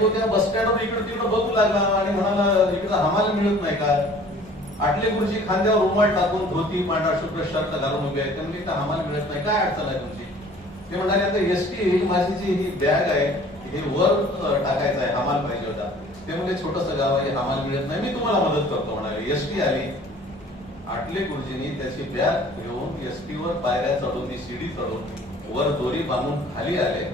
तो त्या बस स्टँडवर इकडे तिकडे बघू लागला आणि म्हणाला इकडे हमाल मिळत नाही का? आटले गुरुजी खांद्यावर रुमाल टाकून धोती पांढरा शुभ्र शर्ट घालून उभे आहेत. ते म्हणजे हमाल मिळत नाही, काय अडचण आहे तुमची? ते म्हणाले आता एसटी माझी जी ही बॅग आहे हे वर टाकायचं आहे, हमाल पाहिजे होता. ते म्हणजे छोटस गाव आहे, हमाल मिळत नाही, मी तुम्हाला मदत करतो म्हणाले. एसटी आली. आटले गुरुजींनी त्याची बॅग घेऊन एसटी वर पायऱ्या चढून ती शिडी चढून वर दोरी बांधून खाली आले.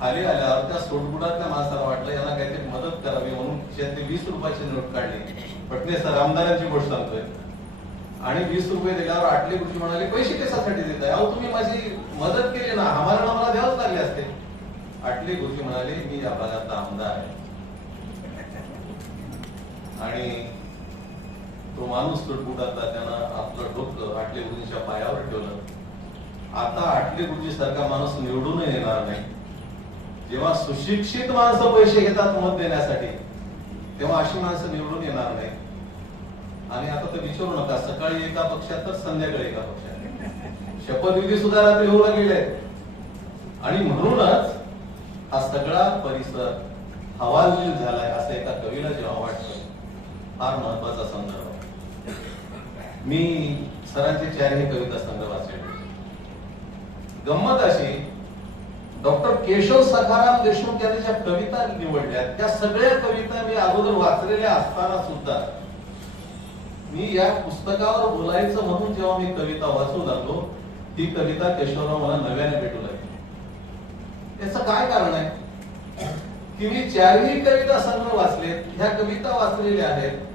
खाली आल्यावर त्या सोडगुडातल्या माणसाला वाटलं याला काहीतरी मदत करावी म्हणून खिशातली 20 रुपयाची नोट काढली. पटणे सर आमदारांची गोष्ट सांगतोय. आणि 20 रुपये दिल्यावर आटले गुरुजी म्हणाले पैसे कशासाठी देताय? अहो तुम्ही माझी मदत केली ना, आम्हाला मला द्यावंच लागले असते. आटले गुरुजी म्हणाले मी या भागातला आमदार आहे. आणि तो माणूस तुटपुटातला त्यानं आपलं डोकं आटले गुरुजींच्या पायावर ठेवलं. आता आटले गुरुजी सारखा माणूस निवडून येणार नाही. जेव्हा सुशिक्षित माणसं पैसे घेतात मत देण्यासाठी तेव्हा अशी माणसं निवडून येणार नाही. आणि आता तर विचारू नका, सकाळी एका पक्षात तर संध्याकाळी एका पक्षात शपथविधी सुद्धा रात्री होऊ लागलेले आहेत. आणि म्हणूनच हा सगळा परिसर हवालदिल झालाय असं एका कवीला जेव्हा वाटतं फार महत्वाचा संदर्भ आहे. मी सरांचे 4 कविता संग्रह वाचले. गंमत अशी, डॉक्टर केशव सखाराम देशमुख यांनी ज्या कविता निवडल्या त्या सगळ्या कविता मी अगोदर वाचलेल्या असताना सुद्धा मी या पुस्तकावर बोलायचं म्हणून जेव्हा मी कविता वाचू लागलो ती कविता केशवराव मला नव्याने भेटू लागली. याचं काय कारण आहे की मी 4ही कविता संग्रह वाचलेत, ह्या कविता वाचलेल्या आहेत.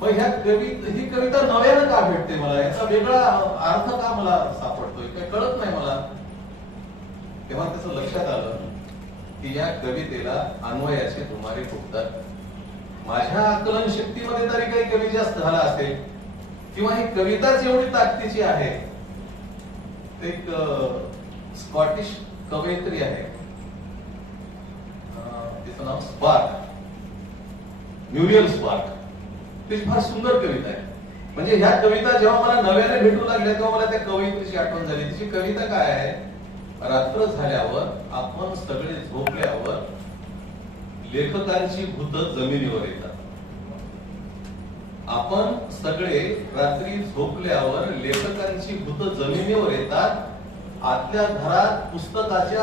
मग ही कविता नव्यानं का भेटते मला? याचा वेगळा अर्थ का मला सापडतोय काय कळत नाही मला. तेव्हा त्याचं लक्षात आलं की या कवितेला अन्वयाचे तुम्हारे फुटतात. माझ्या आकलन शक्तीमध्ये तरी काही कमी जास्त झाला असेल किंवा ही कविताच एवढी ताकदीची आहे. एक स्कॉटिश कवयित्री आहे, तिचं नाव स्पार्क, म्युरियल स्पार्क. तिची फार सुंदर कविता आहे. म्हणजे ह्या कविता जेव्हा मला नव्याने भेटू लागल्या तेव्हा मला त्या कवयित्रीची आठवण झाली. तिची कविता काय आहे? रात्र झाल्यावर आपण सगळे झोपल्यावर लेखकांची भूत जमिनीवर येतात. आपण सगळे रात्री झोपल्यावर लेखकांची भूत जमिनीवर येतात. आतल्या घरात पुस्तकाच्या